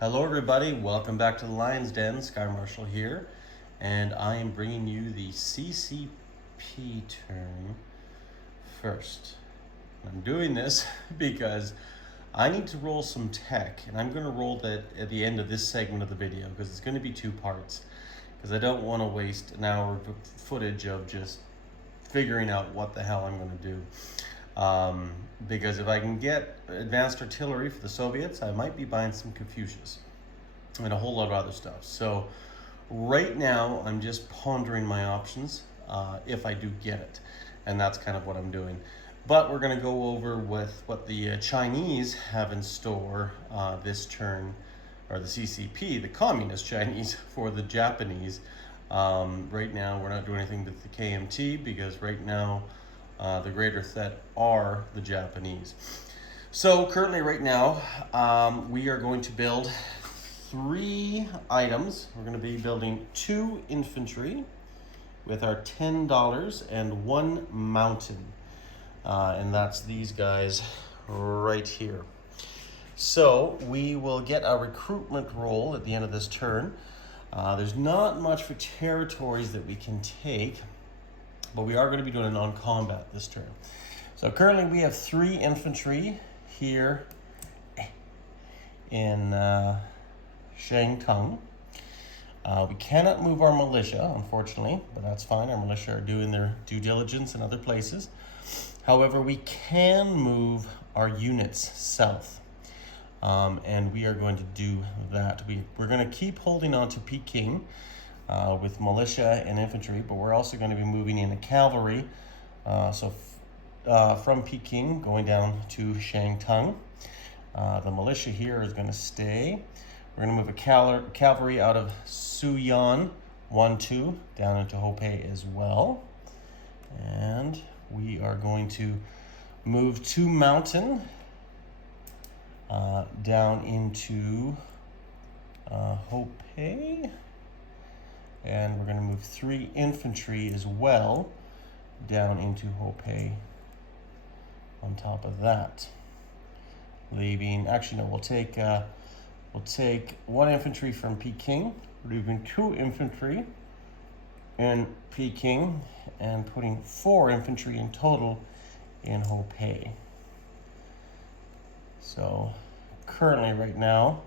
Hello everybody, welcome back to the Lion's Den. Sky Marshall here, and I am bringing you the C.C.P turn first. I'm doing this because I need to roll some tech, and I'm going to roll that at the end of this segment of the video because it's going to be two parts, because I don't want to waste an hour of footage of just figuring out what the hell I'm going to do. Because if I can get advanced artillery for the Soviets, I might be buying some Confucius and a whole lot of other stuff. So right now I'm just pondering my options if I do get it, and that's kind of what I'm doing. But we're going to go over with what the Chinese have in store this turn, or the C.C.P, the Communist Chinese, for the Japanese. Right now we're not doing anything with the KMT because right now the greater threat are the Japanese. So currently right now we are going to build 3 items. We're going to be building 2 infantry with our $10 and 1 mountain. And that's these guys right here. So we will get a recruitment roll at the end of this turn. There's not much for territories that we can take, but we are going to be doing a non-combat this turn. So currently we have 3 infantry here in Shangtung. We cannot move our militia, unfortunately, but that's fine. Our militia are doing their due diligence in other places. However, we can move our units south, and we are going to do that. We're going to keep holding on to Peking with militia and infantry, but we're also going to be moving in a cavalry. From Peking going down to Shangtung. The militia here is going to stay. We're going to move a cavalry out of Suyan 1-2 down into Hopei as well. And we are going to move 2 mountain down into Hopei. And we're going to move 3 infantry as well down into Hopei on top of that. Leaving, actually no, we'll take 1 infantry from Peking, leaving 2 infantry in Peking, and putting 4 infantry in total in Hopei. So currently right now,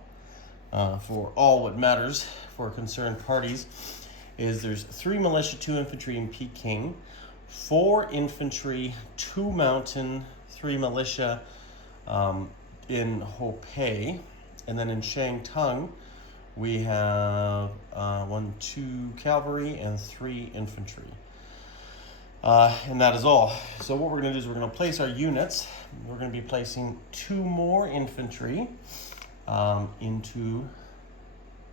for all what matters for concerned parties, is there's 3 militia, 2 infantry in Peking, 4 infantry, 2 mountain, 3 militia in Hopei, and then in Shangtung we have 2 cavalry and 3 infantry. And that is all. So what we're going to do is we're going to place our units. We're going to be placing 2 more infantry into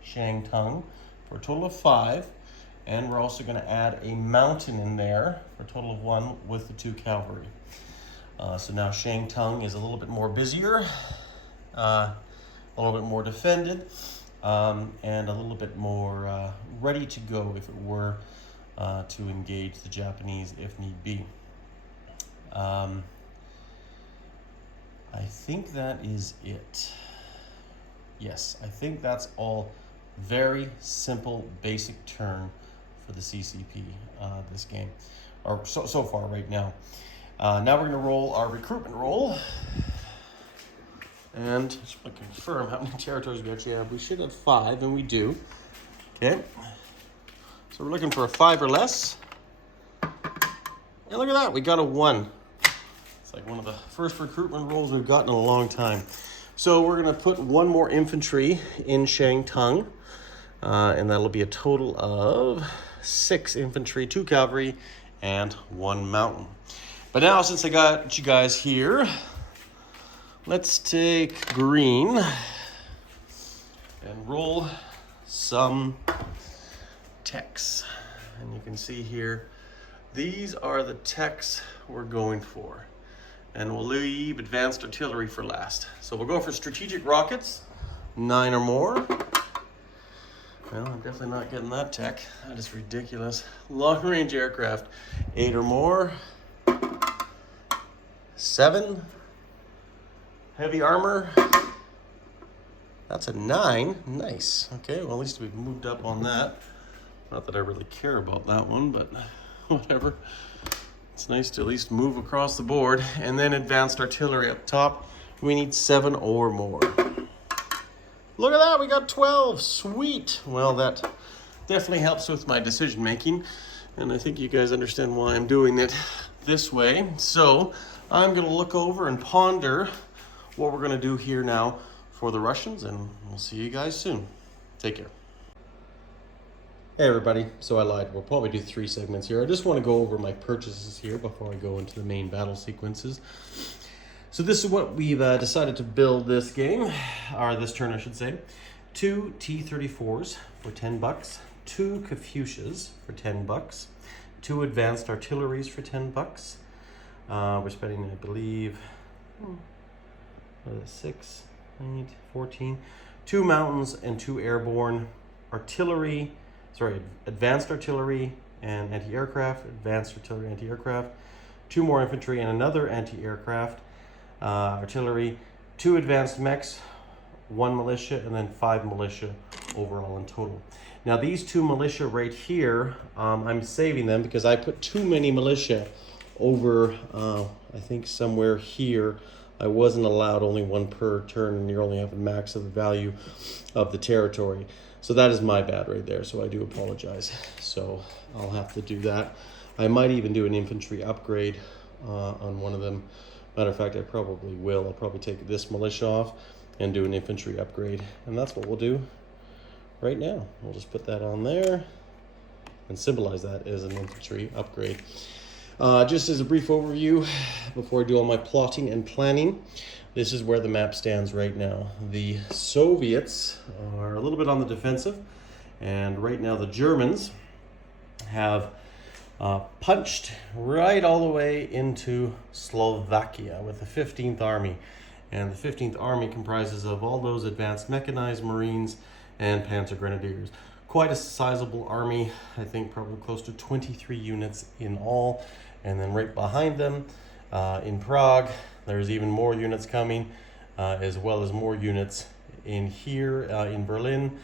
Shangtung for a total of 5. And we're also going to add a mountain in there for a total of 1 with the 2 cavalry. So now Shangtung is a little bit more busier, a little bit more defended, and a little bit more ready to go if it were to engage the Japanese if need be. I think that is it. Yes, I think that's all. Very simple, basic turn for the C.C.P. This game, or so far right now. Now we're going to roll our recruitment roll, and just want to confirm how many territories we actually have. We should have 5, and we do. Okay, so we're looking for a 5 or less. And look at that, we got a 1. It's like one of the first recruitment rolls we've gotten in a long time. So we're going to put 1 more infantry in Shangtung, and that'll be a total of 6 infantry, 2 cavalry, and 1 mountain. But now, since I got you guys here, let's take green and roll some techs. And you can see here, these are the techs we're going for. And we'll leave advanced artillery for last. So we'll go for strategic rockets, 9 or more. Well, I'm definitely not getting that tech. That is ridiculous. Long range aircraft, 8 or more. 7. Heavy armor, That's a 9. Nice. Okay, well, at least we've moved up on that. Not that I really care about that one, but whatever. It's nice to at least move across the board. And then advanced artillery up top. We need 7 or more. Look at that, we got 12. Sweet. Well, that definitely helps with my decision making. And I think you guys understand why I'm doing it this way. So I'm going to look over and ponder what we're going to do here now for the Russians, and we'll see you guys soon. Take care. Hey everybody, so I lied. We'll probably do 3 segments here. I just want to go over my purchases here before I go into the main battle sequences. So this is what we've decided to build this game, or this turn I should say. 2 T-34s for 10 bucks, 2 Kafushas for 10 bucks, 2 advanced artilleries for 10 bucks. We're spending, I believe, 6, 8, 14, 2 mountains and 2 airborne artillery, advanced artillery and anti-aircraft, advanced artillery, anti-aircraft, 2 more infantry and another anti-aircraft, artillery, 2 advanced mechs, 1 militia, and then 5 militia overall in total. Now these 2 militia right here, I'm saving them because I put too many militia over, I think somewhere here. I wasn't allowed only 1 per turn, and you're only having max of the value of the territory. So that is my bad right there, so I do apologize. So I'll have to do that. I might even do an infantry upgrade on one of them. Matter of fact, I probably will. I'll probably take this militia off and do an infantry upgrade. And that's what we'll do right now. We'll just put that on there and symbolize that as an infantry upgrade. Just as a brief overview, before I do all my plotting and planning, this is where the map stands right now. The Soviets are a little bit on the defensive, and right now the Germans have punched right all the way into Slovakia with the 15th Army. And the 15th Army comprises of all those advanced mechanized Marines and Panzer Grenadiers. Quite a sizable army, I think probably close to 23 units in all. And then right behind them, in Prague, there's even more units coming, as well as more units in here in Berlin.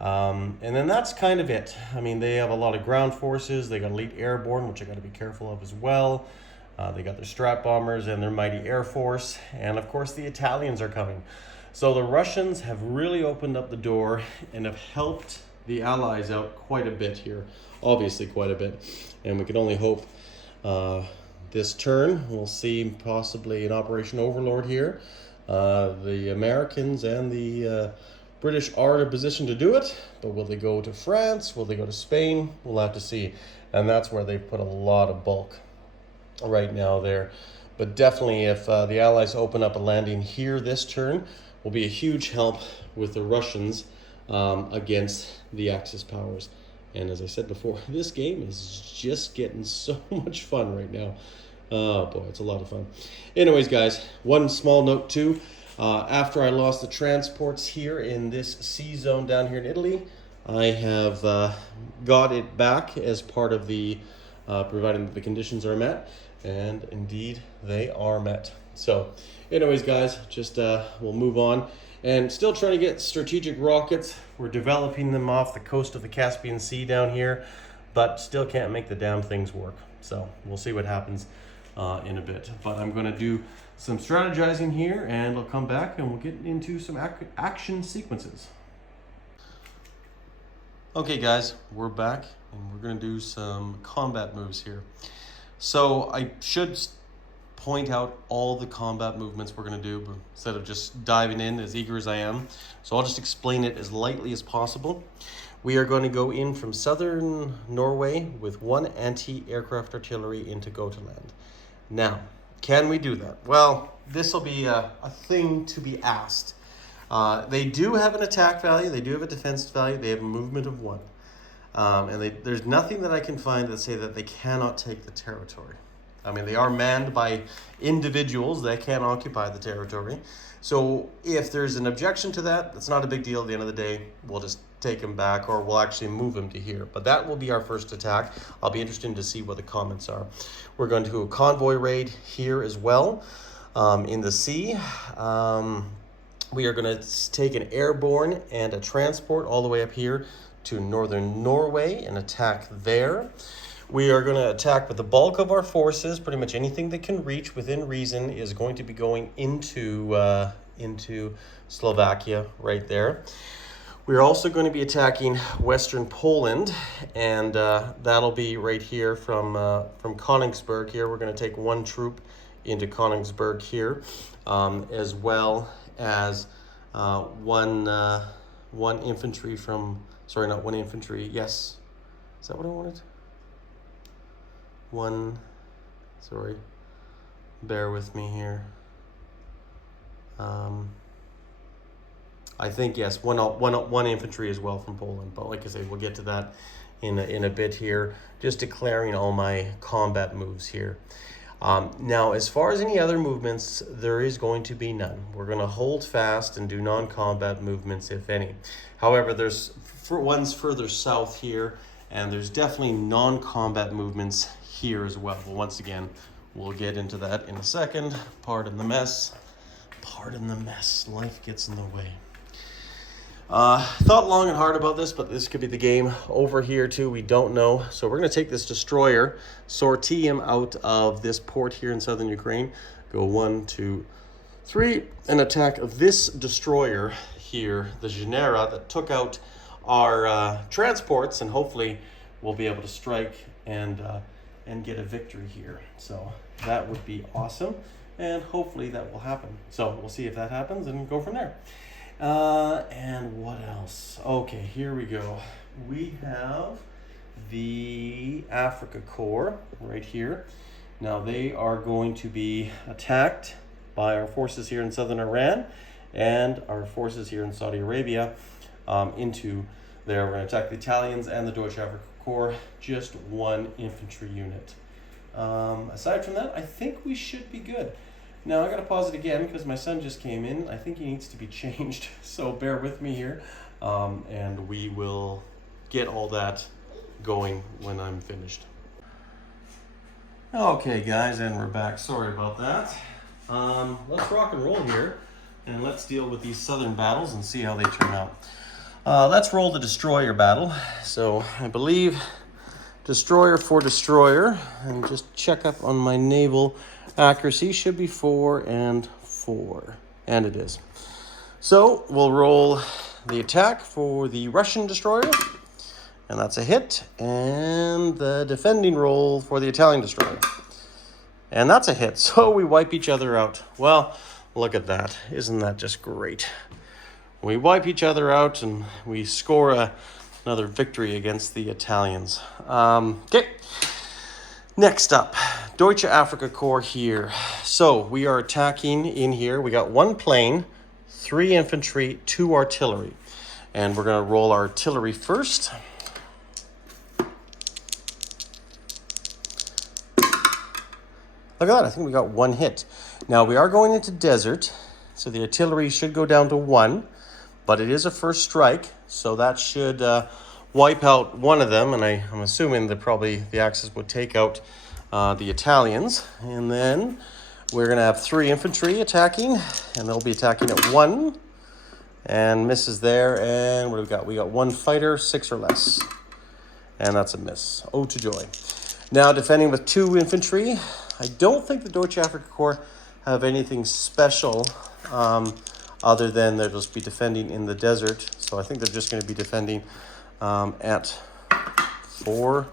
And then that's kind of it. I mean, they have a lot of ground forces. They got elite airborne, which I got to be careful of as well. They got their strat bombers and their mighty air force. And of course, the Italians are coming. So the Russians have really opened up the door and have helped the Allies out quite a bit here. Obviously, quite a bit. And we can only hope this turn we'll see possibly an Operation Overlord here. The Americans and the British are in a position to do it, but will they go to France? Will they go to Spain? We'll have to see. And that's where they've put a lot of bulk right now there. But definitely if the Allies open up a landing here this turn, will be a huge help with the Russians against the Axis powers. And as I said before, this game is just getting so much fun right now. Oh boy, it's a lot of fun. Anyways, guys, one small note too. After I lost the transports here in this sea zone down here in Italy, I have got it back as part of the, providing that the conditions are met. And indeed, they are met. So anyways, guys, just we'll move on. And still trying to get strategic rockets. We're developing them off the coast of the Caspian Sea down here, but still can't make the damn things work. So we'll see what happens in a bit. But I'm going to do some strategizing here, and I'll come back and we'll get into some action sequences. Okay, guys, we're back, and we're going to do some combat moves here. So I should point out all the combat movements we're going to do, but instead of just diving in as eager as I am. So I'll just explain it as lightly as possible. We are going to go in from southern Norway with 1 anti-aircraft artillery into Gotaland. Now, can we do that? Well, this will be a thing to be asked. They do have an attack value, they do have a defense value, they have a movement of 1. And there's nothing that I can find that say that they cannot take the territory. I mean, they are manned by individuals that can occupy the territory. So if there's an objection to that, that's not a big deal. At the end of the day, we'll just take them back, or we'll actually move them to here. But that will be our first attack. I'll be interested to see what the comments are. We're going to do a convoy raid here as well in the sea. We are going to take an airborne and a transport all the way up here to northern Norway and attack there. We are going to attack with the bulk of our forces. Pretty much anything that can reach within reason is going to be going into Slovakia right there. We're also going to be attacking Western Poland, and that'll be right here from Königsberg here. We're going to take one troop into Königsberg here, as well as one infantry from, sorry, not one infantry, yes. Is that what I wanted? One, sorry, bear with me here. I think, yes, one infantry as well from Poland. But like I say, we'll get to that in a bit here. Just declaring all my combat moves here. Now, as far as any other movements, there is going to be none. We're going to hold fast and do non-combat movements, if any. However, there's ones further south here, and there's definitely non-combat movements here as well. But once again, we'll get into that in a second. Pardon the mess. Pardon the mess. Life gets in the way. Thought long and hard about this, but this could be the game over here too. We don't know. So we're going to take this destroyer, sortie him out of this port here in southern Ukraine. Go 1, 2, 3, and attack this destroyer here, the Genera, that took out our transports, and hopefully we'll be able to strike and get a victory here. So that would be awesome, and hopefully that will happen. So we'll see if that happens and go from there. And what else? Okay, here we go. We have the Africa Corps right here. Now they are going to be attacked by our forces here in southern Iran and our forces here in Saudi Arabia into there. We're going to attack the Italians and the Deutsche Africa Corps, just one infantry unit. Aside from that, I think we should be good. Now, I got to pause it again because my son just came in. I think he needs to be changed, so bear with me here. And we will get all that going when I'm finished. Okay, guys, and we're back. Sorry about that. Let's rock and roll here, and let's deal with these southern battles and see how they turn out. Let's roll the destroyer battle. So, I believe destroyer for destroyer, and just check up on my naval accuracy. Should be 4 and 4, and it is. So we'll roll the attack for the Russian destroyer, and that's a hit, and the defending roll for the Italian destroyer, and that's a hit. So we wipe each other out. Well, look at that. Isn't that just great? We wipe each other out and we score another victory against the Italians. Okay. Next up, Deutsche Africa Corps here. So we are attacking in here. We got 1 plane, 3 infantry, 2 artillery. And we're going to roll artillery first. Look at that. I think we got 1 hit. Now we are going into desert, so the artillery should go down to 1, but it is a first strike, so that should wipe out one of them, and I'm assuming that probably the Axis would take out the Italians. And then we're going to have 3 infantry attacking, and they'll be attacking at 1, and misses there. And what do we got? We got 1 fighter, 6 or less, and that's a miss. Oh, to joy. Now defending with 2 infantry. I don't think the Deutsche Africa Corps have anything special other than they'll just be defending in the desert. So I think they're just going to be defending at 4,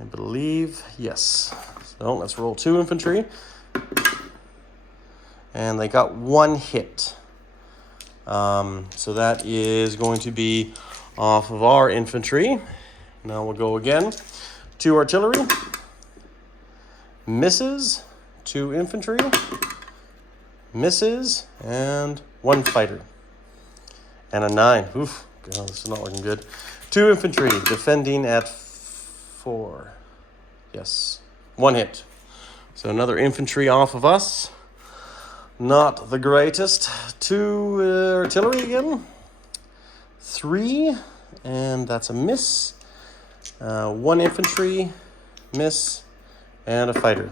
I believe. Yes. So let's roll 2 infantry. And they got 1 hit. So that is going to be off of our infantry. Now we'll go again. 2 artillery. Misses. 2 infantry. Misses. And 1 fighter. And a 9. Oof. God, this is not looking good. 2 infantry defending at 4. Yes. 1 hit. So another infantry off of us. Not the greatest. 2 artillery again. 3. And that's a miss. 1 infantry. Miss. And a fighter.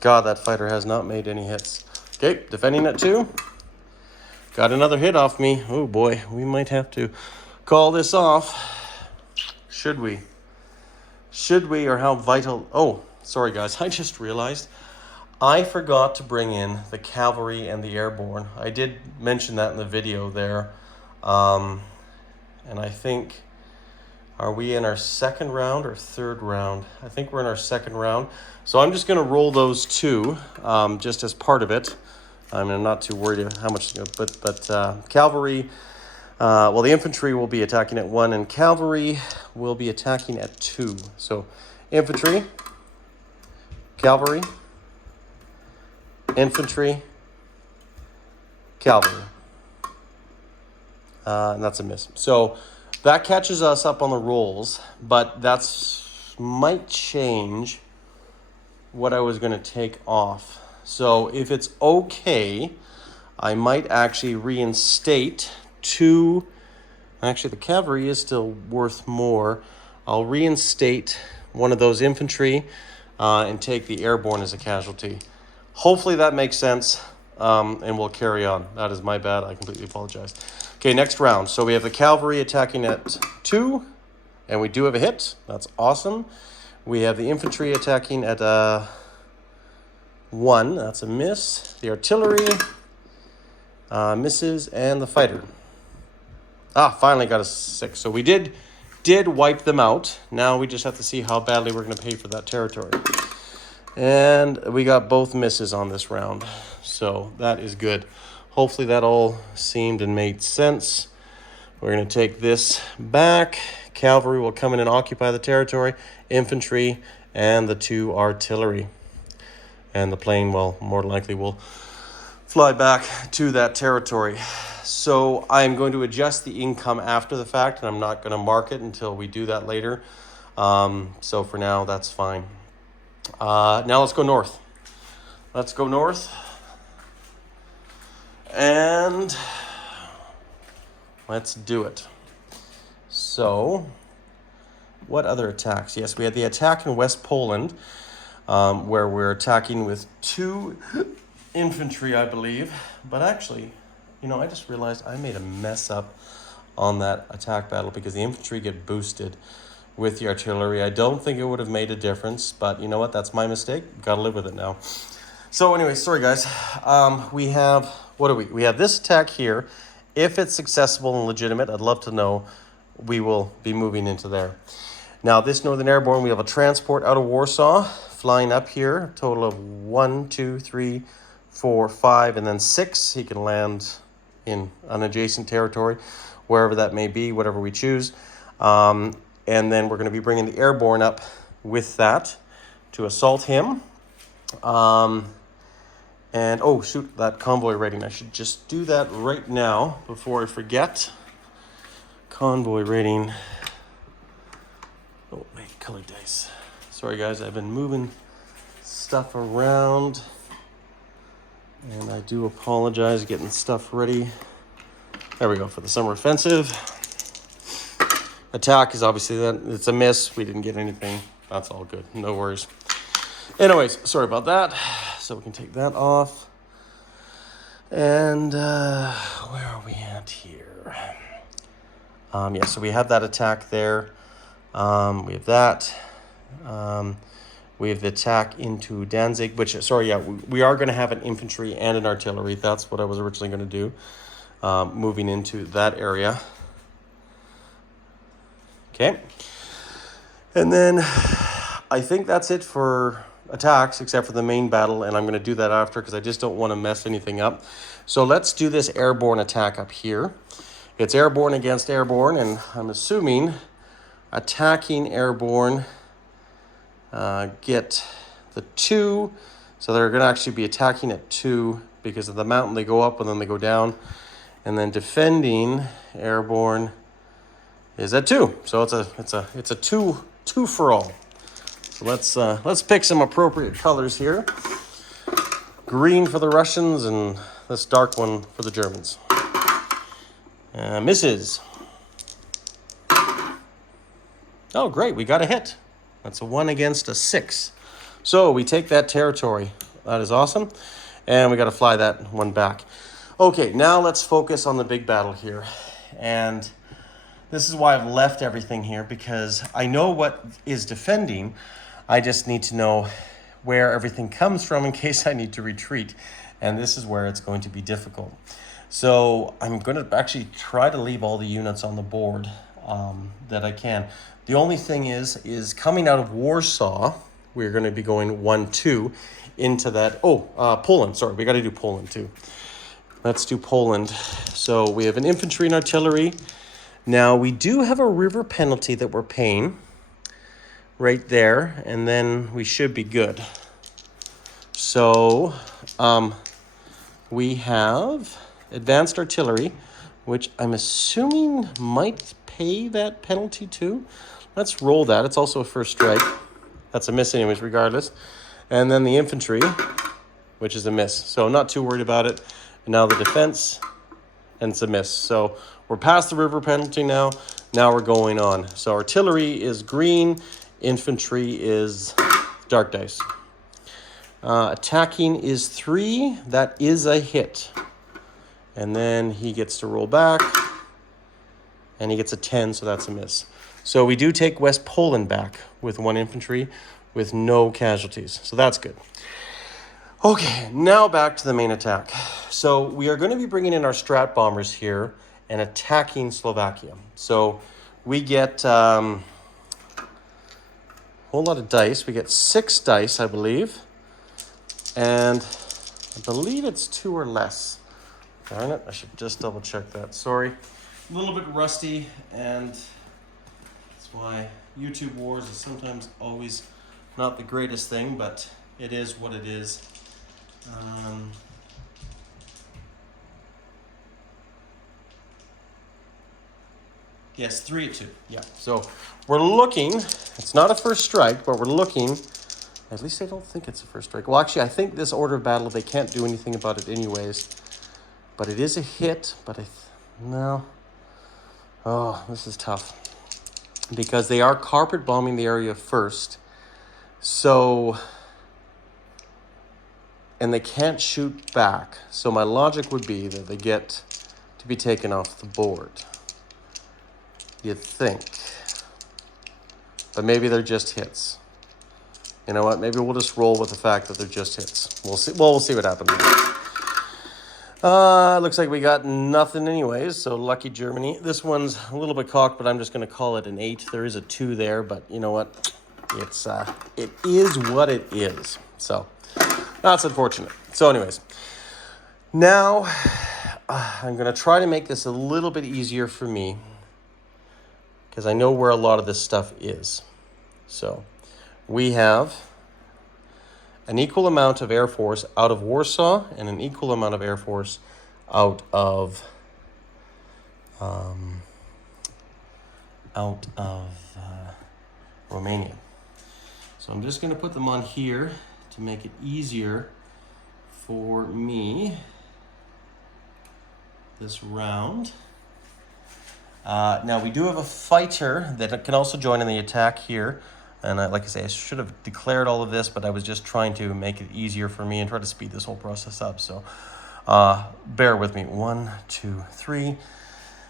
God, that fighter has not made any hits. Okay, defending at 2. got another hit off me. Oh boy, we might have to call this off. Should we? Should we, or how vital? Oh, sorry guys, I just realized I forgot to bring in the cavalry and the airborne. I did mention that in the video there. And I think, are we in our second round or third round? I think we're in our second round. So I'm just going to roll those two just as part of it. I'm not too worried how much, but cavalry, well, the infantry will be attacking at 1 and cavalry will be attacking at 2. So infantry, cavalry, infantry, cavalry. And that's a miss. So that catches us up on the rolls, but that's might change what I was going to take off. So if it's okay, I might actually reinstate 2. Actually, the cavalry is still worth more. I'll reinstate one of those infantry and take the airborne as a casualty. Hopefully that makes sense, and we'll carry on. That is my bad. I completely apologize. Okay, next round. So we have the cavalry attacking at 2, and we do have a hit. That's awesome. We have the infantry attacking at 1. That's a miss. The artillery misses, and the fighter. Finally got a 6. So we did wipe them out. Now we just have to see how badly we're going to pay for that territory. And we got both misses on this round. So that is good. Hopefully that all seemed and made sense. We're going to take this back. Cavalry will come in and occupy the territory. Infantry and the 2 artillery. And the plane, well, more than likely will fly back to that territory. So I'm going to adjust the income after the fact, and I'm not going to mark it until we do that later. So for now, that's fine. Now let's go north. Let's go north. And let's do it. So, what other attacks? Yes, we had the attack in West Poland, where we're attacking with 2 infantry, I believe. But actually, I just realized I made a mess up on that attack battle because the infantry get boosted with the artillery. I don't think it would have made a difference, but you know what? That's my mistake. Got to live with it now. So anyway, sorry guys. We have, we have this attack here. If it's successful and legitimate, I'd love to know. We will be moving into there. Now this Northern Airborne, we have a transport out of Warsaw flying up here. Total of 1, 2, 3, 4, 5, and then 6. He can land in an adjacent territory, wherever that may be, whatever we choose. And then we're going to be bringing the airborne up with that to assault him. And, oh, shoot, that convoy rating. I should just do that right now before I forget. Convoy rating. Oh, my colored dice. Sorry, guys, I've been moving stuff around. And I do apologize getting stuff ready. There we go, for the summer offensive. Attack is obviously that. It's a miss. We didn't get anything. That's all good. No worries. Anyways, sorry about that. So we can take that off. And where are we at here? Yeah, so we have that attack there. We have that. We have the attack into Danzig, which, we are going to have an infantry and an artillery. That's what I was originally going to do, moving into that area. Okay. And then I think that's it for attacks, except for the main battle, and I'm going to do that after because I just don't want to mess anything up. So let's do this airborne attack up here. It's airborne against airborne, and I'm assuming attacking airborne get the 2. So they're going to actually be attacking at 2 because of the mountain. They go up and then they go down. And then defending airborne is at 2. So it's a two for all. So let's pick some appropriate colors here. Green for the Russians and this dark one for the Germans. Misses. Oh, great. We got a hit. That's a 1 against a 6. So we take that territory. That is awesome. And we got to fly that one back. Okay, now let's focus on the big battle here. And this is why I've left everything here, because I know what is defending. I just need to know where everything comes from in case I need to retreat. And this is where it's going to be difficult. So I'm going to actually try to leave all the units on the board that I can. The only thing is coming out of Warsaw, we're going to be going 1-2 into that. Poland. Sorry, we got to do Poland too. Let's do Poland. So we have an infantry and artillery. Now we do have a river penalty that we're paying right there, and then we should be good. So we have advanced artillery, which I'm assuming might pay that penalty too. Let's roll that. It's also a first strike. That's a miss anyways, regardless. And then the infantry, which is a miss. So I'm not too worried about it. And now the defense, and it's a miss. So we're past the river penalty now. Now we're going on. So artillery is green. Infantry is dark dice. Attacking is 3. That is a hit. And then he gets to roll back. And he gets a 10, so that's a miss. So we do take West Poland back with 1 infantry with no casualties. So that's good. Okay, now back to the main attack. So we are going to be bringing in our strat bombers here and attacking Slovakia. So we get a whole lot of dice. We get 6 dice, I believe. And I believe it's 2 or less. Darn it, I should just double check that. Sorry. A little bit rusty, and that's why YouTube Wars is sometimes always not the greatest thing, but it is what it is. Yes, 3-2. Yeah. So we're looking. It's not a first strike, but we're looking. At least I don't think it's a first strike. Well, actually, I think this order of battle, they can't do anything about it anyways. But it is a hit. But no. Oh, this is tough. Because they are carpet bombing the area first. So, and they can't shoot back. So my logic would be that they get to be taken off the board. You'd think. But maybe they're just hits. You know what? Maybe we'll just roll with the fact that they're just hits. We'll see. Well, we'll see what happens. Looks like we got nothing anyways, so lucky Germany. This one's a little bit cocked, but I'm just going to call it an 8. There is a 2 there, but you know what? It is what it is. So that's unfortunate. So anyways, now I'm going to try to make this a little bit easier for me because I know where a lot of this stuff is. So we have an equal amount of Air Force out of Warsaw and an equal amount of Air Force out of Romania. So I'm just going to put them on here to make it easier for me this round. Now we do have a fighter that can also join in the attack here. And like I say, I should have declared all of this, but I was just trying to make it easier for me and try to speed this whole process up. So bear with me. 1, 2, 3.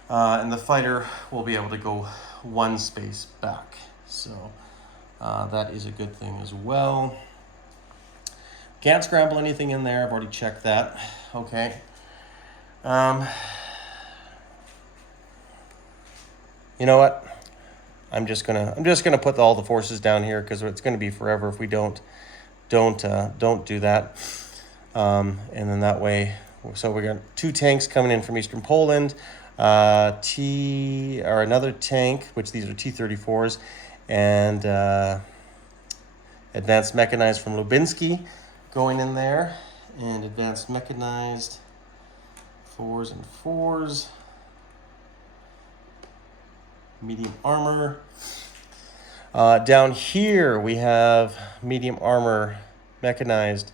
And the fighter will be able to go 1 space back. So that is a good thing as well. Can't scramble anything in there. I've already checked that. Okay. You know what? I'm just gonna put all the forces down here because it's gonna be forever if we don't do that. And then that way, so we got 2 tanks coming in from Eastern Poland, another tank, which these are T-34s, and advanced mechanized from Lubinsky going in there, and advanced mechanized 4s and 4s. Medium armor. Down here we have medium armor, mechanized,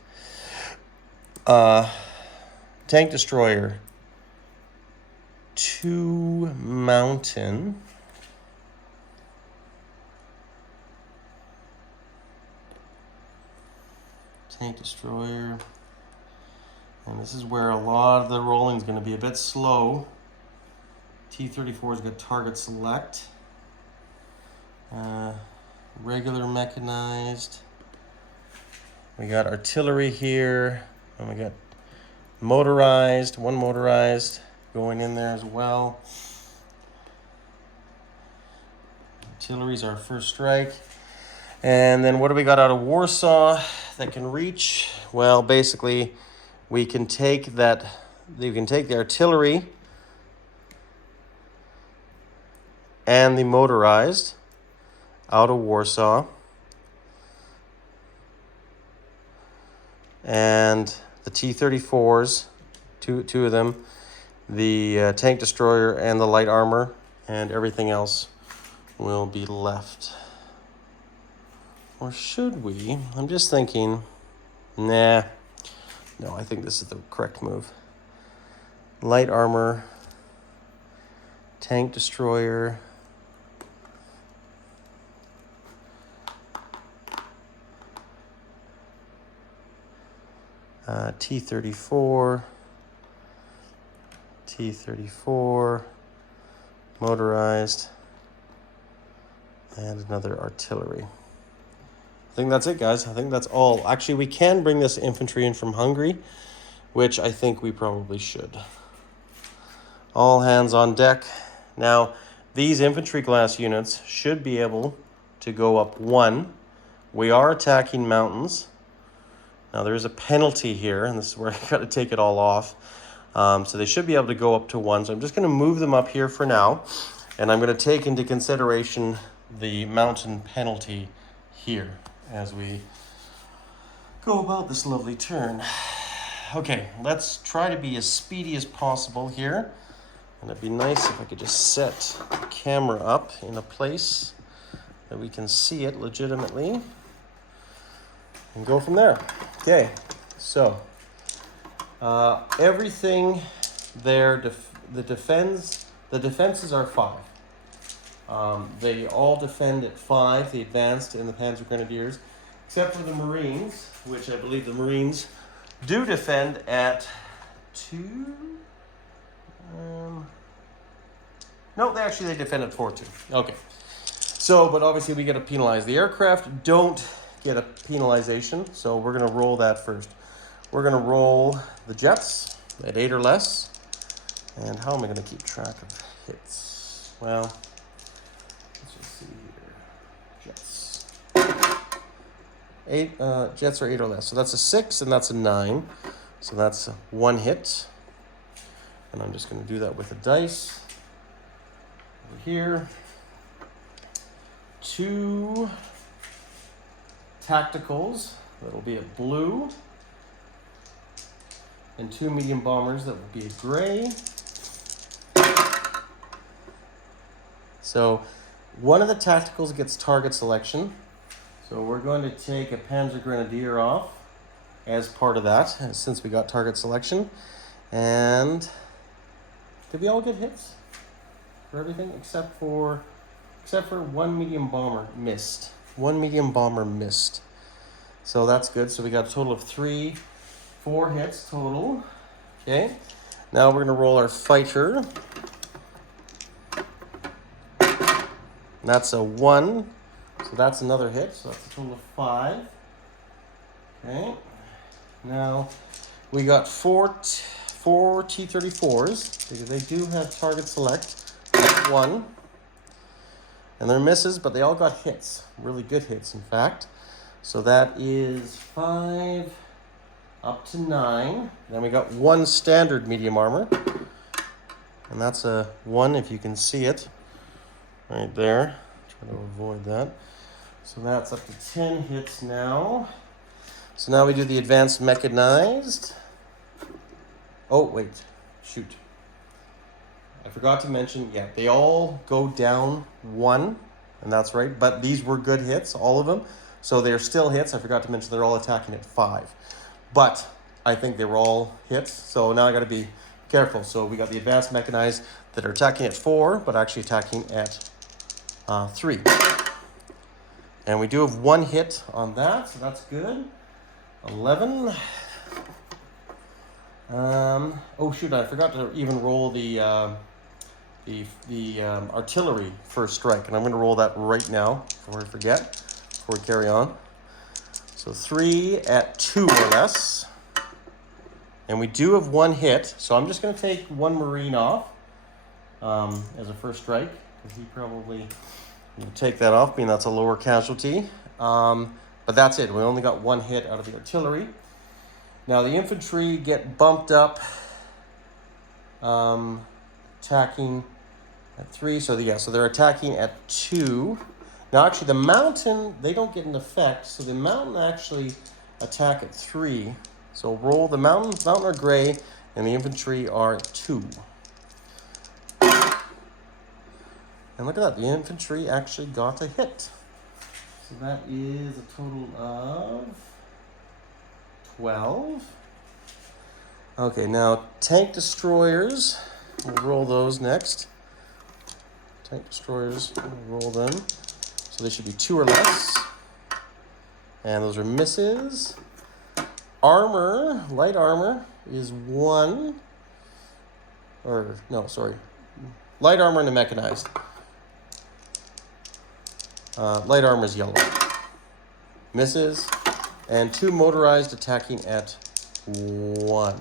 tank destroyer, 2 mountain, tank destroyer, And this is where a lot of the rolling is going to be a bit slow. T-34's got target select. Regular mechanized. We got artillery here. And we got motorized, one motorized going in there as well. Artillery's our first strike. And then what do we got out of Warsaw that can reach? Well, basically, we can take that, you can take the artillery and the motorized out of Warsaw. And the T-34s, two of them, the tank destroyer and the light armor, and everything else will be left. Or should we? I'm just thinking, nah. No, I think this is the correct move. Light armor, tank destroyer, T-34, motorized, and another artillery. I think that's it, guys. I think that's all. Actually, we can bring this infantry in from Hungary, which I think we probably should. All hands on deck. Now, these infantry class units should be able to go up 1. We are attacking mountains. Now, there is a penalty here, and this is where I got to take it all off. So they should be able to go up to 1. So I'm just going to move them up here for now, and I'm going to take into consideration the mountain penalty here as we go about this lovely turn. Okay, let's try to be as speedy as possible here. And it'd be nice if I could just set the camera up in a place that we can see it legitimately and go from there. Okay, so everything there, the defenses are 5. They all defend at 5, the advanced and the Panzer Grenadiers, except for the Marines, which I believe the Marines do defend at 2. No, they defend at 4-2. Okay. So, but obviously we get to penalize. The aircraft don't get a penalization, so we're going to roll that first. We're going to roll the jets at 8 or less. And how am I going to keep track of hits? Well, let's just see here. Jets. Jets are 8 or less. So that's a 6 and that's a 9. So that's 1 hit. And I'm just going to do that with a dice. Over here. 2 tacticals. That'll be a blue. And 2 medium bombers. That will be a gray. So one of the tacticals gets target selection. So we're going to take a Panzer Grenadier off as part of that, since we got target selection. And did we all get hits for everything except for 1 medium bomber missed? 1 medium bomber missed. So that's good. So we got a total of 4 hits total. Okay. Now we're going to roll our fighter. That's a 1. So that's another hit. So that's a total of 5. Okay. Now we got 4 T-34s because they do have target select. That's 1. And they're misses, but they all got hits. Really good hits, in fact. So that is 5 up to 9. Then we got 1 standard medium armor. And that's a 1 if you can see it. Right there. Try to avoid that. So that's up to 10 hits now. So now we do the advanced mechanized. Oh, wait. Shoot. I forgot to mention, yeah, they all go down 1, and that's right. But these were good hits, all of them. So they're still hits. I forgot to mention they're all attacking at 5. But I think they were all hits. So now I got to be careful. So we got the advanced mechanized that are attacking at 4, but actually attacking at 3. And we do have 1 hit on that, so that's good. 11. Oh shoot! I forgot to even roll the artillery first strike, and I'm going to roll that right now before I forget. Before we carry on. So 3 at 2 or less, and we do have 1 hit. So I'm just going to take 1 Marine off as a first strike, because he probably will take that off, being that's a lower casualty. But that's it. We only got 1 hit out of the artillery. Now the infantry get bumped up, attacking at 3. So they're attacking at 2. Now actually the mountain, they don't get an effect. So the mountain actually attack at 3. So roll the mountain are gray, and the infantry are at 2. And look at that, the infantry actually got a hit. So that is a total of 12. Okay, now tank destroyers, we'll roll those next. Tank destroyers, we'll roll them. So they should be 2 or less. And those are misses. Armor, light armor is 1. Light armor and a mechanized. Light armor is yellow. Misses. And 2 motorized attacking at 1.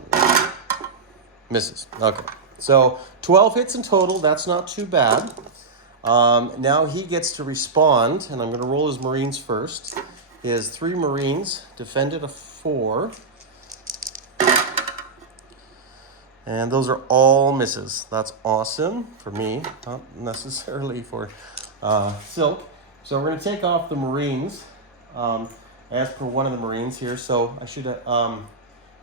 Misses. Okay. So 12 hits in total. That's not too bad. Now he gets to respond, and I'm going to roll his Marines first. He has 3 Marines, defended a 4. And those are all misses. That's awesome for me, not necessarily for Silk. So we're going to take off the Marines, as per one of the Marines here. So I should,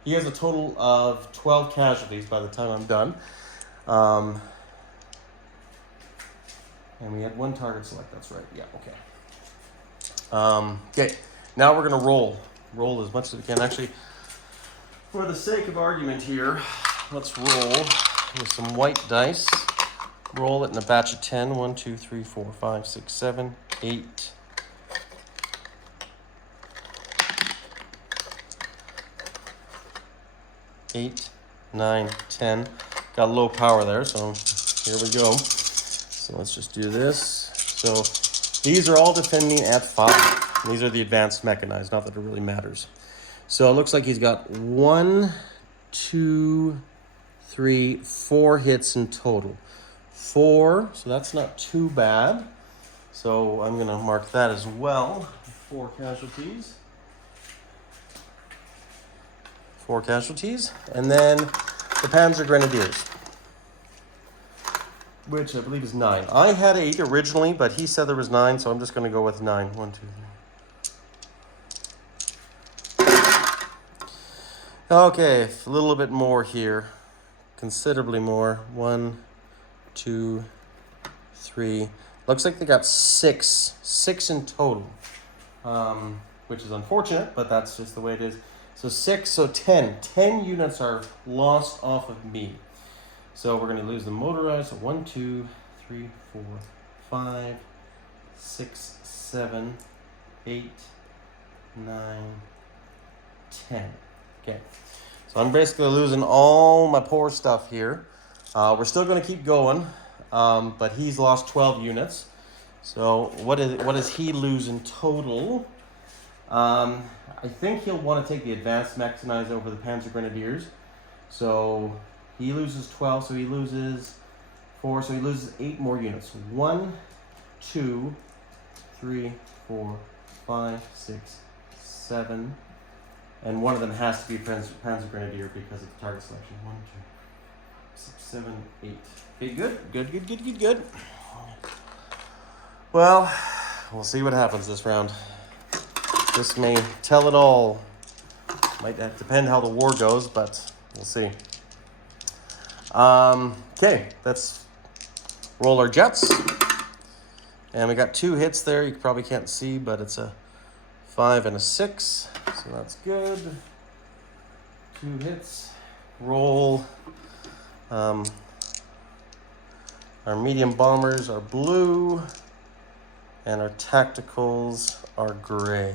he has a total of 12 casualties by the time I'm done. And we had 1 target select, that's right, yeah, okay. Okay, now we're gonna roll as much as we can. Actually, for the sake of argument here, let's roll with some white dice. Roll it in a batch of 10. 1, 2, 3, 4, 5, 6, 7, 8. Eight, 9, 10. Got low power there, so here we go. So let's just do this. So these are all defending at 5. These are the advanced mechanized, not that it really matters. So it looks like he's got 1, 2, 3, 4 hits in total. 4, so that's not too bad. So I'm going to mark that as well. 4 casualties. 4 casualties. And then the Panzer Grenadiers, which I believe is 9. I had 8 originally, but he said there was 9, so I'm just going to go with 9. 1, 2, 3. Okay, a little bit more here. Considerably more. 1, 2, 3. Looks like they got 6 in total, which is unfortunate, but that's just the way it is. So 6, so 10. 10 units are lost off of me. So we're going to lose the motorized. So 1, 2, 3, 4, 5, 6, 7, 8, 9, 10. Okay. So I'm basically losing all my poor stuff here. We're still going to keep going, but he's lost 12 units. So what does he lose in total? I think he'll want to take the advanced mechanized over the Panzer Grenadiers. So he loses 12, so he loses 4, so he loses 8 more units. 1, 2, 3, 4, 5, 6, 7, and one of them has to be Panzer Grenadier because of the target selection. 1, 2, 6, 7, 8. Okay, good. Well, we'll see what happens this round. This may tell it all. Might depend how the war goes, but we'll see. Okay, let's roll our jets. And we got 2 hits there. You probably can't see, but it's a 5 and a 6. So that's good. 2 hits. Roll. Our medium bombers are blue. And our tacticals are gray.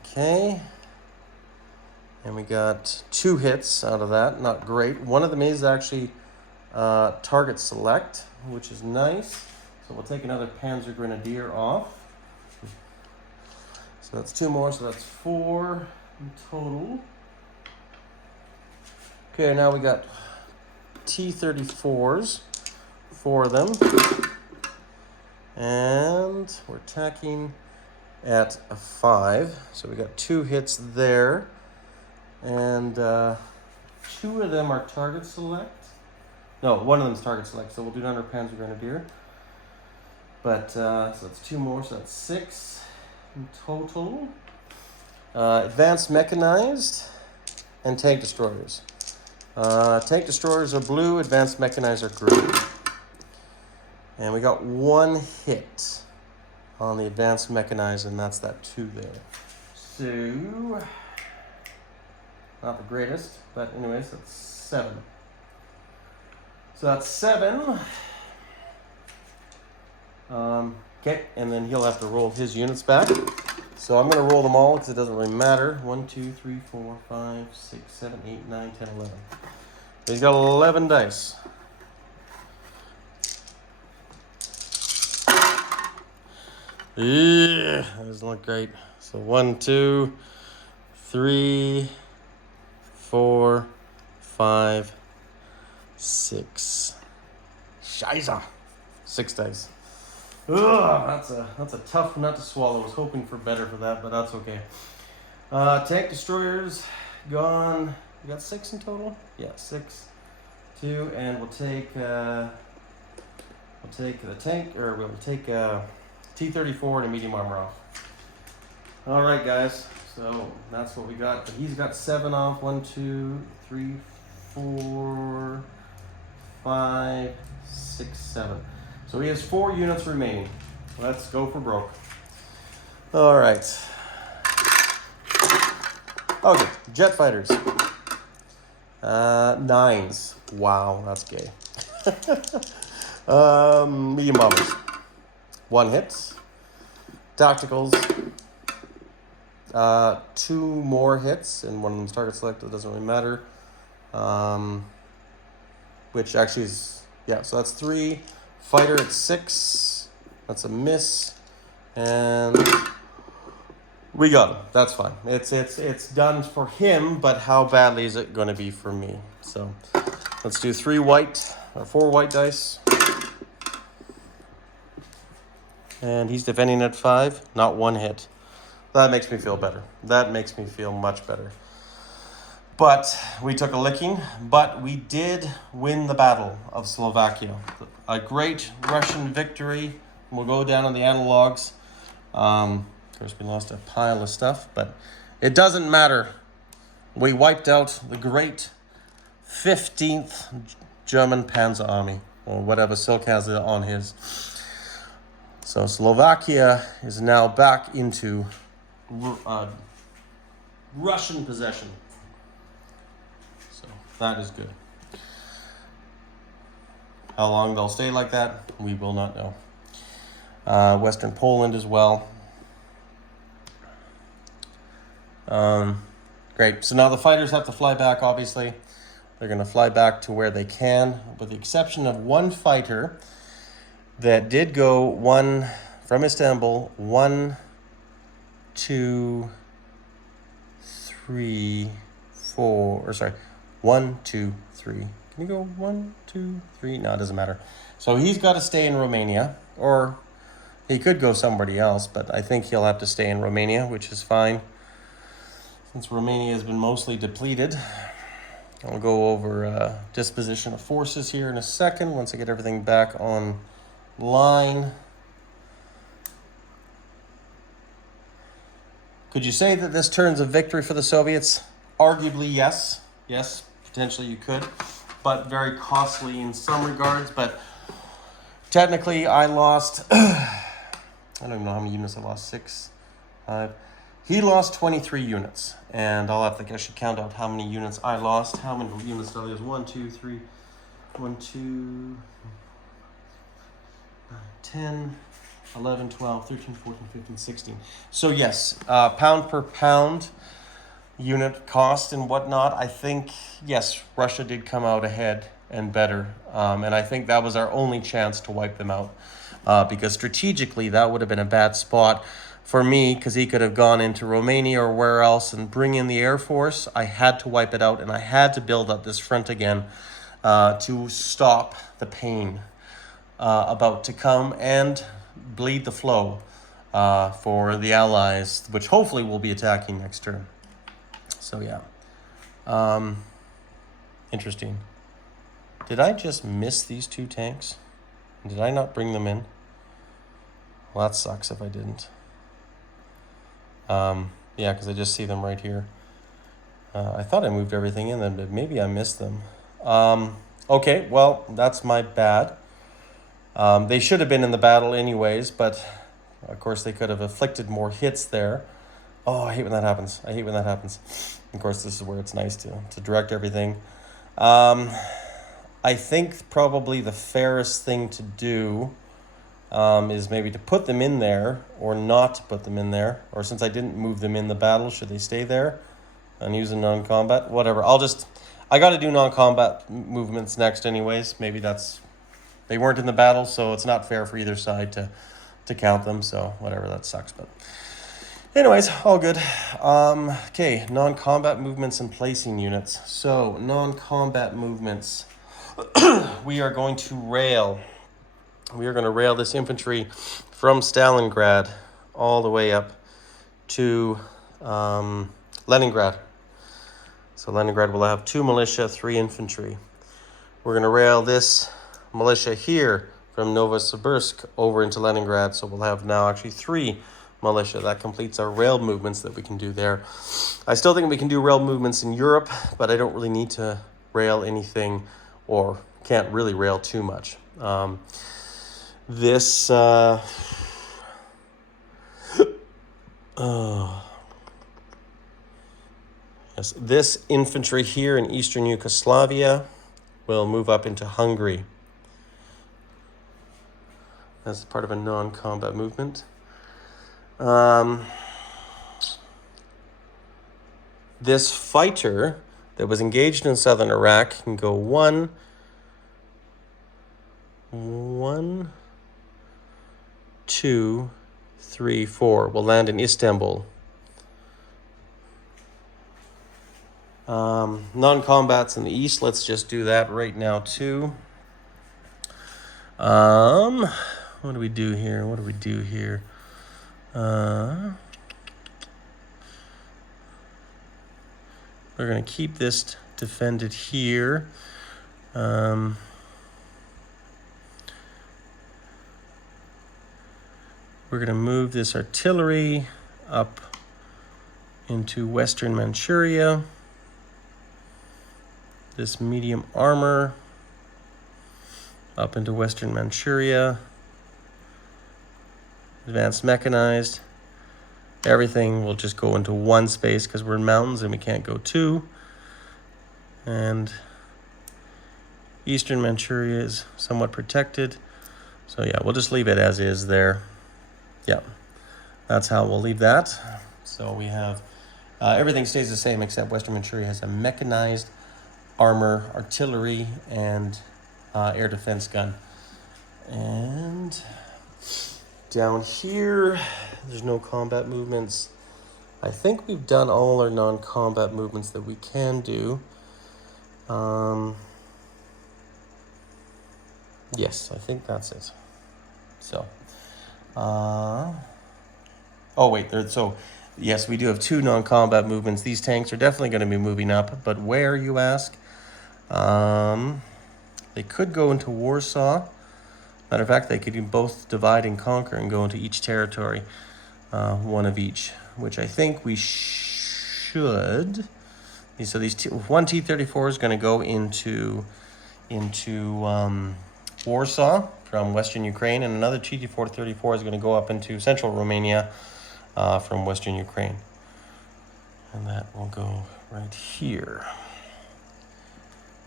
Okay. And we got 2 hits out of that. Not great. One of them is actually target select, which is nice. So we'll take another Panzer Grenadier off. So that's 2 more, so that's 4 in total. Okay, now we got T-34s, 4 of them. And we're attacking at a 5. So we got 2 hits there. And 2 of them are target select. No, 1 of them is target select, so we'll do another Panzer Grenadier. But, so that's 2 more, so that's 6 in total. Advanced mechanized and tank destroyers. Tank destroyers are blue, advanced mechanized are green. And we got 1 hit on the advanced mechanized, and that's that 2 there. So, not the greatest, but anyways, that's 7. So that's 7. Okay, and then he'll have to roll his units back. So I'm going to roll them all because it doesn't really matter. 1, 2, 3, 4, 5, 6, 7, 8, 9, 10, 11. So he's got 11 dice. Yeah, that doesn't look great. So 1, 2, 3, 4, 5, 6. Scheiße. 6 dice. Ugh, that's a tough nut to swallow. I was hoping for better for that, but that's okay. Tank destroyers gone. We got 6 in total. Yeah, 6, 2, and we'll take the tank, or we'll take T-34 and a medium armor off. All right, guys. So that's what we got. But he's got 7 off. 1, 2, 3, 4, 5, 6, 7. So he has 4 units remaining. Let's go for broke. All right. Okay, jet fighters. 9s. Wow, that's gay. Medium bombers. 1 hit. Tacticals. 2 more hits, and 1 of them's target select. It doesn't really matter. Which actually is, yeah, so that's 3. Fighter at 6. That's a miss. And we got him. That's fine. It's done for him, but how badly is it going to be for me? So let's do 4 white dice. And he's defending at 5. Not 1 hit. That makes me feel better. That makes me feel much better. But we took a licking, but we did win the Battle of Slovakia. A great Russian victory. We'll go down on the analogs. Of course, we lost a pile of stuff, but it doesn't matter. We wiped out the great 15th German Panzer Army, or whatever Silk has on his. So Slovakia is now back into Russian possession. So that is good. How long they'll stay like that, we will not know. Western Poland as well. Great. So now the fighters have to fly back, obviously. They're going to fly back to where they can, with the exception of 1 fighter that did go from Istanbul, 1, 2, 3, 4, 1, 2, 3. Can you go 1, 2, 3? No, it doesn't matter. So he's got to stay in Romania, or he could go somebody else, but I think he'll have to stay in Romania, which is fine, since Romania has been mostly depleted. I'll go over disposition of forces here in a second, once I get everything back on line. Could you say that this turns a victory for the Soviets? Arguably, yes. Yes, potentially you could, but very costly in some regards. But technically, I lost, I don't even know how many units I lost, 6, 5. He lost 23 units, and I should count out how many units I lost. How many units did I lose? 1, 2, 3, 1, 2, 10, 11, 12, 13, 14, 15, 16. So yes, pound per pound, unit cost and whatnot, I think, yes, Russia did come out ahead and better. And I think that was our only chance to wipe them out. Because strategically, that would have been a bad spot for me, because he could have gone into Romania or where else and bring in the Air Force. I had to wipe it out, and I had to build up this front again to stop the pain about to come and bleed the flow for the Allies, which hopefully will be attacking next turn. So yeah, interesting. Did I just miss these 2 tanks? Did I not bring them in? Well, that sucks if I didn't. Yeah, because I just see them right here. I thought I moved everything in them, but maybe I missed them. Okay, well, that's my bad. They should have been in the battle anyways, but of course they could have inflicted more hits there. Oh, I hate when that happens. I hate when that happens. Of course, this is where it's nice to direct everything. I think probably the fairest thing to do is maybe to put them in there or not to put them in there. Or since I didn't move them in the battle, should they stay there and use a non-combat? Whatever. I got to do non-combat movements next anyways. Maybe they weren't in the battle, so it's not fair for either side to count them. So whatever, that sucks. But anyways, all good. Okay, non-combat movements and placing units. So non-combat movements. We are going to rail. We are going to rail this infantry from Stalingrad all the way up to Leningrad. So Leningrad will have 2 militia, 3 infantry. We're going to rail this militia here from Novosibirsk over into Leningrad. So we'll have now actually 3 militia. That completes our rail movements that we can do there. I still think we can do rail movements in Europe, but I don't really need to rail anything, or can't really rail too much. This infantry here in Eastern Yugoslavia will move up into Hungary as part of a non-combat movement. This fighter that was engaged in southern Iraq can go 1, 2, 3, 4. We'll land in Istanbul. Non-combats in the east. Let's just do that right now too. What do we do here? We're going to keep this defended here. We're going to move this artillery up into Western Manchuria. This medium armor up into Western Manchuria. Advanced mechanized. Everything will just go into one space because we're in mountains and we can't go 2. And Eastern Manchuria is somewhat protected. So yeah, we'll just leave it as is there. Yeah, that's how we'll leave that. So we have everything stays the same except Western Manchuria has a mechanized armor, artillery, and air defense gun. And down here, there's no combat movements. I think we've done all our non-combat movements that we can do. Yes, I think that's it. So, yes, we do have 2 non-combat movements. These tanks are definitely going to be moving up, but where, you ask? They could go into Warsaw. Matter of fact, they could both divide and conquer and go into each territory, one of each, which I think we should. So one T-34 is going to go into Warsaw from Western Ukraine, and another T-34 is going to go up into central Romania from Western Ukraine. And that will go right here.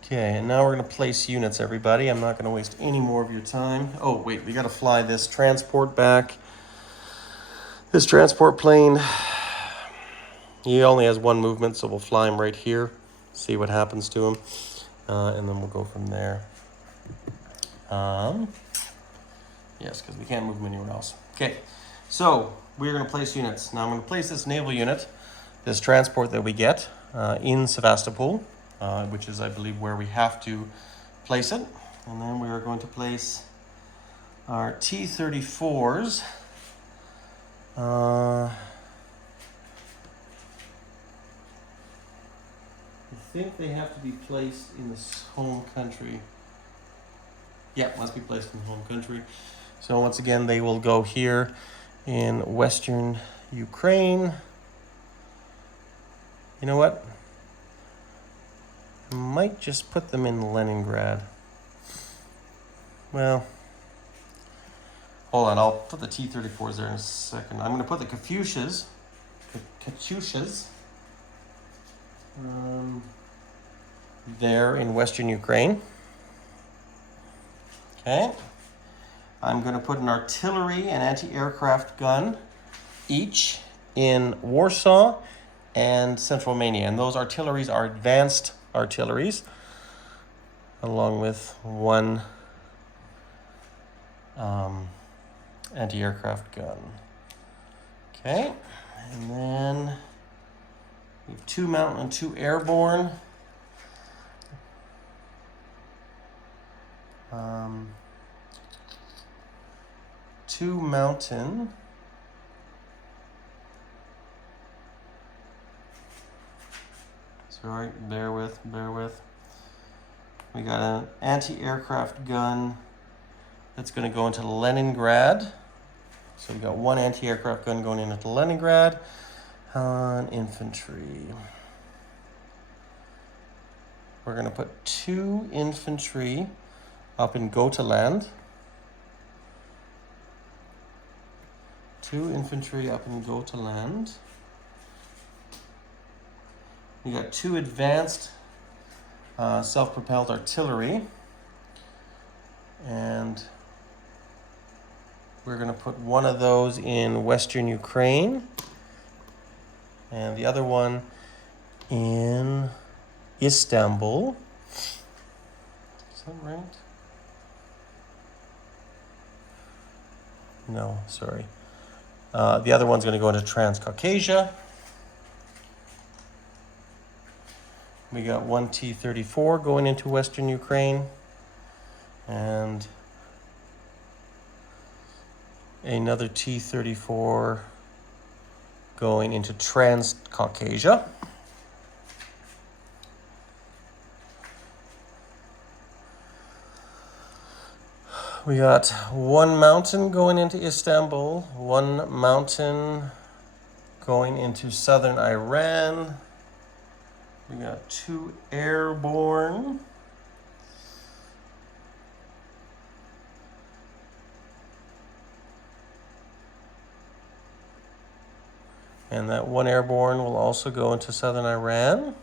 Okay, and now we're going to place units, everybody. I'm not going to waste any more of your time. Oh, wait, we got to fly this transport back. This transport plane He only has one movement, so we'll fly him right here, see what happens to him, and then we'll go from there. Yes, because we can't move him anywhere else. Okay, so we're going to place units. Now I'm going to place this naval unit, this transport that we get in Sevastopol, which is, I believe, where we have to place it. And then we are going to place our T-34s. I think they have to be placed in the home country. Yeah, must be placed in home country. So once again, they will go here in Western Ukraine. You know what? I might just put them in Leningrad. Well, hold on, I'll put the T-34s there in a second. I'm going to put the Katyushas there in Western Ukraine. Okay. I'm going to put an artillery and anti-aircraft gun each in Warsaw and Central Romania. And those artilleries are advanced artilleries, along with one anti-aircraft gun. Okay. And then we have 2 mountain and 2 airborne. Two mountain. Sorry, bear with. We got an anti-aircraft gun that's going to go into Leningrad. So we got one anti-aircraft gun going into Leningrad. Infantry. We're going to put 2 infantry up in Gotaland. 2 infantry up in Gotaland. We got 2 advanced self-propelled artillery. And we're going to put one of those in Western Ukraine. And the other one in Istanbul. Is that right? No, sorry. The other one's going to go into Transcaucasia. We got one T-34 going into Western Ukraine. And another T-34 going into Transcaucasia. We got 1 mountain going into Istanbul, 1 mountain going into southern Iran. We got 2 airborne. And that 1 airborne will also go into southern Iran.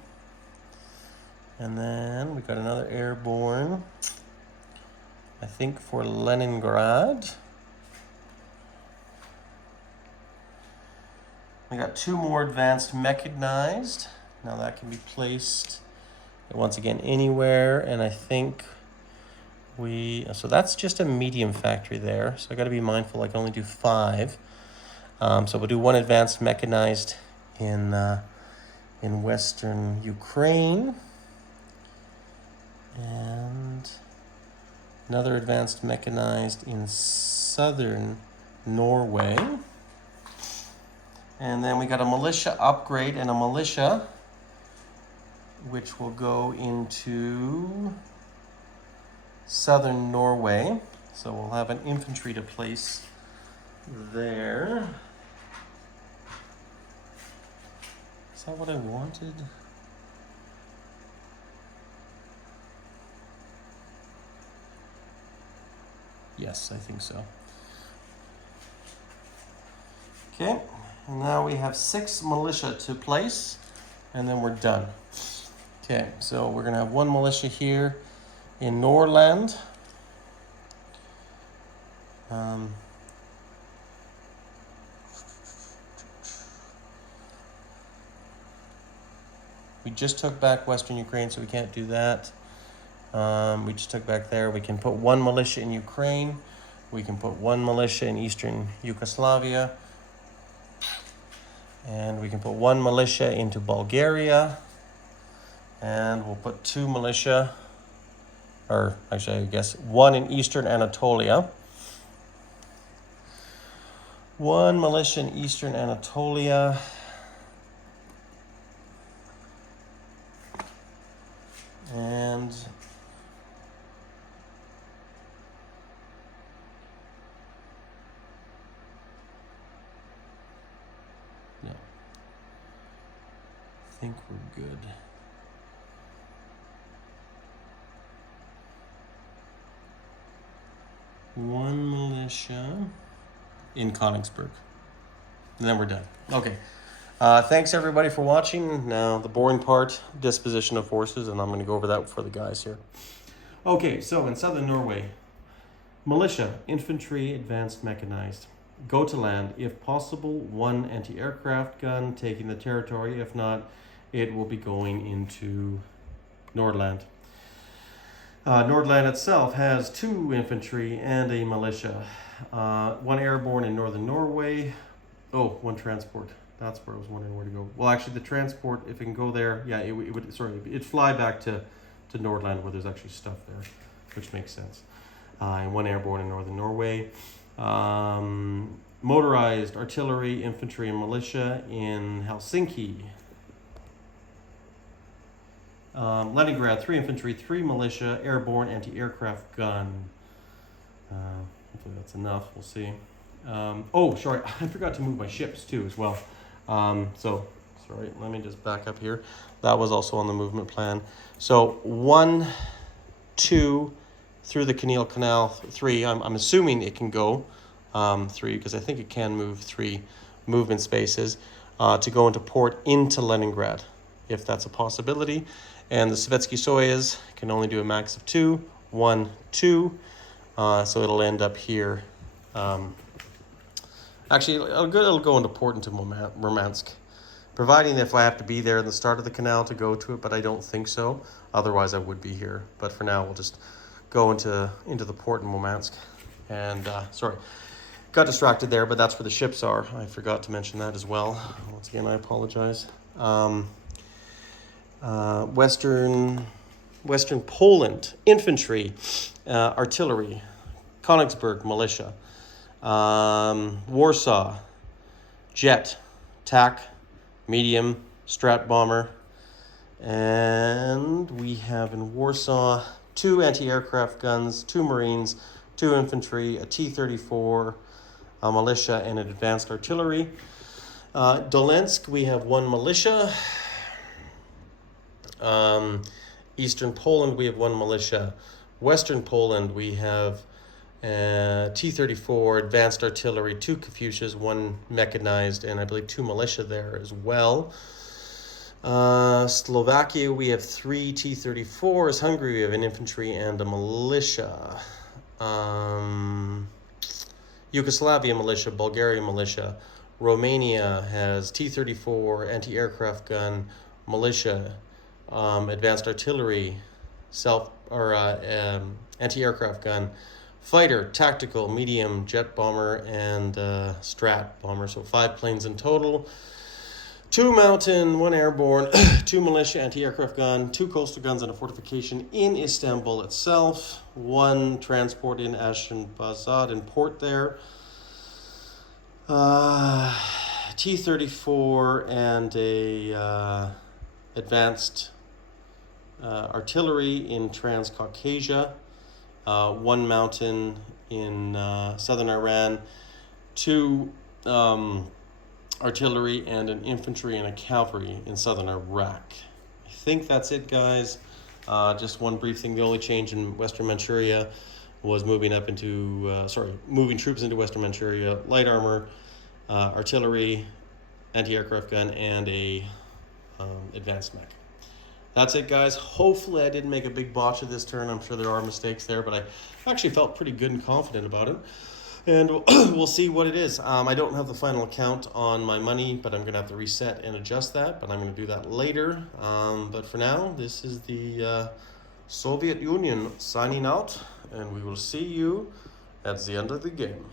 And then we got another airborne, I think, for Leningrad. We got 2 more advanced mechanized. Now that can be placed once again anywhere, and I think so that's just a medium factory there. So I got to be mindful I can only do 5. So we'll do 1 advanced mechanized in Western Ukraine, and another advanced mechanized in southern Norway. And then we got a militia upgrade and a militia, which will go into southern Norway. So we'll have an infantry to place there. Is that what I wanted? Yes, I think so. Okay, and now we have 6 militia to place, and then we're done. Okay, so we're gonna have 1 militia here in Norland. We just took back Western Ukraine, so we can't do that. We just took back there. We can put one militia in Ukraine. We can put one militia in Eastern Yugoslavia. And we can put one militia into Bulgaria. And we'll put two militia, or actually I guess one in Eastern Anatolia. One militia in Eastern Anatolia. And no, I think we're good. One militia in Königsberg. And then we're done. Okay. Thanks everybody for watching. Now the boring part, disposition of forces, and I'm going to go over that for the guys here. Okay, so in southern Norway, militia, infantry, advanced mechanized. Go to land. If possible, one anti-aircraft gun taking the territory. If not, it will be going into Nordland. Nordland itself has two infantry and a militia. One airborne in northern Norway. Oh, one transport. That's where I was wondering where to go. Well, actually, the transport, if it can go there, yeah, it'd fly back to Nordland where there's actually stuff there, which makes sense. And one airborne in northern Norway. Motorized artillery, infantry, and militia in Helsinki. Leningrad, 3 infantry, 3 militia, airborne, anti-aircraft gun. Hopefully that's enough, we'll see. Oh, sorry, I forgot to move my ships too as well. So, sorry, let me just back up here. That was also on the movement plan. So, 1, 2, through the Canal Canal, 3, I'm assuming it can go 3, because I think it can move 3 movement spaces to go into port into Leningrad, if that's a possibility. And the Sovietsky Soyuz can only do a max of 2, 1, 2. So it'll end up here. Actually, it'll go into port into Murmansk, providing if I have to be there in the start of the canal to go to it, but I don't think so. Otherwise, I would be here. But for now, we'll just go into the port in Murmansk. And sorry, got distracted there, but that's where the ships are. I forgot to mention that as well. Once again, I apologize. Western Poland, infantry, artillery, Königsberg, militia, Warsaw, jet, TAC, medium, Strat bomber, and we have in Warsaw 2 anti-aircraft guns, 2 Marines, 2 infantry, a T-34, a militia, and an advanced artillery. Dolensk, we have 1 militia. Eastern Poland, we have 1 militia. Western Poland, we have T-34, advanced artillery, 2 Katyushas, 1 mechanized, and I believe 2 militia there as well. Slovakia, we have 3 T-34s. Hungary, we have an infantry and a militia. Yugoslavia militia, Bulgaria militia. Romania has T-34, anti-aircraft gun, militia, advanced artillery, anti-aircraft gun, fighter, tactical, medium, jet bomber, and Strat bomber. So 5 planes in total. 2 mountain, 1 airborne, 2 militia, anti-aircraft gun, 2 coastal guns, and a fortification in Istanbul itself. 1 transport in Ashgabat in port there. T-34 and a advanced artillery in Transcaucasia. 1 mountain in southern Iran. 2 artillery and an infantry and a cavalry in southern Iraq. I think that's it, guys. Just one brief thing. The only change in Western Manchuria was moving troops into Western Manchuria, light armor, artillery, anti-aircraft gun, and a advanced mech. That's it, guys. Hopefully I didn't make a big botch of this turn. I'm sure there are mistakes there, but I actually felt pretty good and confident about it. and we'll see what it is. I don't have the final count on my money, but I'm going to have to reset and adjust that, but I'm going to do that later. But for now, this is the Soviet Union signing out, and we will see you at the end of the game.